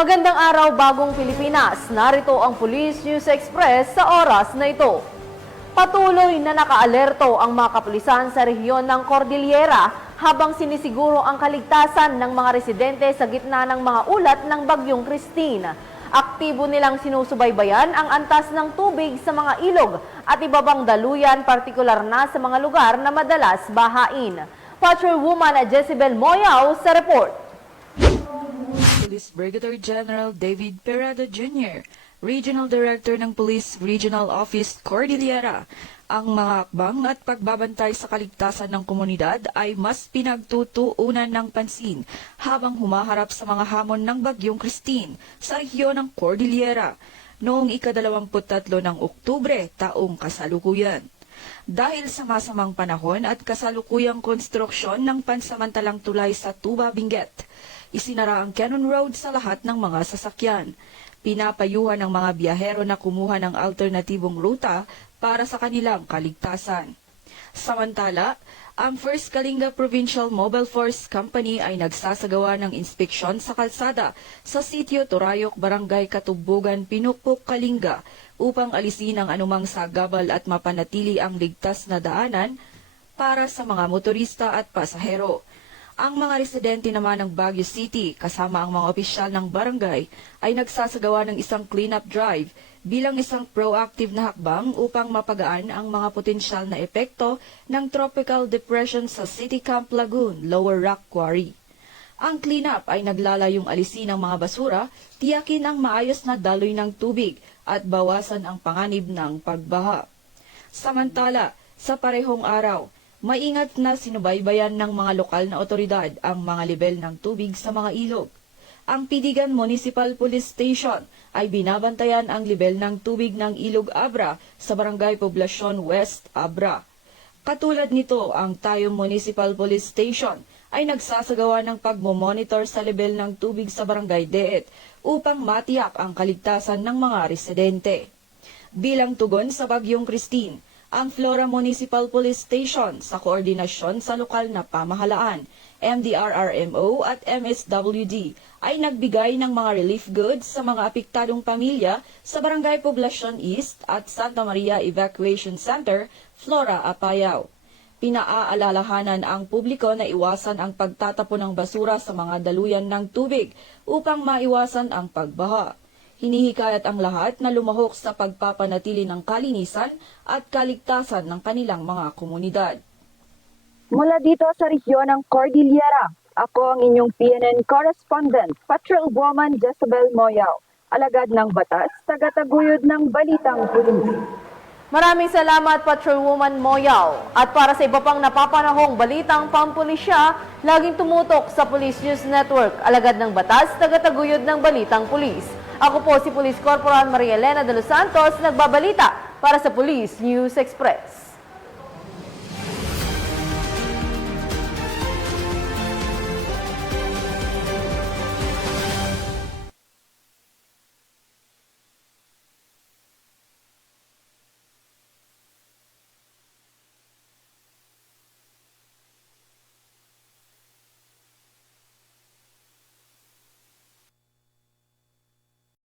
Magandang araw, bagong Pilipinas. Narito ang Police News Express sa oras na ito. Patuloy na nakaalerto ang mga kapulisan sa rehiyon ng Cordillera habang sinisiguro ang kaligtasan ng mga residente sa gitna ng mga ulat ng Bagyong Christine. Aktibo nilang sinusubaybayan ang antas ng tubig sa mga ilog at iba pang daluyan, partikular na sa mga lugar na madalas bahain. Patrolwoman Jezebel Moyao sa report. Police Brigadier General David Perado Jr., Regional Director ng Police Regional Office Cordillera. Ang mga hakbang at pagbabantay sa kaligtasan ng komunidad ay mas pinagtutuunan ng pansin habang humaharap sa mga hamon ng Bagyong Christine sa rehiyon ng Cordillera noong ika-23 ng Oktubre taong kasalukuyan. Dahil sa masamang panahon at kasalukuyang konstruksyon ng pansamantalang tulay sa Tuba, Benguet, isinara ang Cannon Road sa lahat ng mga sasakyan. Pinapayuhan ng mga biyahero na kumuha ng alternatibong ruta para sa kanilang kaligtasan. Samantala, ang First Kalinga Provincial Mobile Force Company ay nagsasagawa ng inspeksyon sa kalsada sa sitio Turayok, Barangay Katubugan, Pinukpok, Kalinga upang alisin ang anumang sagabal at mapanatili ang ligtas na daanan para sa mga motorista at pasahero. Ang mga residente naman ng Baguio City kasama ang mga opisyal ng barangay ay nagsasagawa ng isang clean-up drive bilang isang proactive na hakbang upang mapagaan ang mga potensyal na epekto ng tropical depression sa City Camp Lagoon, Lower Rock Quarry. Ang clean-up ay naglalayong alisin ang mga basura, tiyakin ang maayos na daloy ng tubig at bawasan ang panganib ng pagbaha. Samantala, sa parehong araw, maingat na sinubaybayan ng mga lokal na otoridad ang mga lebel ng tubig sa mga ilog. Ang Pidigan Municipal Police Station ay binabantayan ang lebel ng tubig ng Ilog Abra sa Barangay Poblacion West Abra. Katulad nito, ang Tayum Municipal Police Station ay nagsasagawa ng pagmomonitor sa lebel ng tubig sa Barangay Deet upang matiyak ang kaligtasan ng mga residente. Bilang tugon sa Bagyong Christine, ang Flora Municipal Police Station sa koordinasyon sa lokal na pamahalaan, MDRRMO at MSWD ay nagbigay ng mga relief goods sa mga apektadong pamilya sa Barangay Poblacion East at Santa Maria Evacuation Center, Flora, Apayao. Pinaaalalahanan ang publiko na iwasan ang pagtatapon ng basura sa mga daluyan ng tubig upang maiwasan ang pagbaha. Hinihikayat ang lahat na lumahok sa pagpapanatili ng kalinisan at kaligtasan ng kanilang mga komunidad. Mula dito sa rehiyon ng Cordillera, ako ang inyong PNN correspondent, Patrolwoman Jezebel Moyao, alagad ng batas, tagataguyod ng Balitang Pulis. Maraming salamat, Patrolwoman Moyao. At para sa iba pang napapanahong balitang pampulisya, laging tumutok sa Police News Network, alagad ng batas, tagataguyod ng Balitang Pulis. Ako po si Police Corporal Maria Elena de los Santos, nagbabalita para sa Police News Express.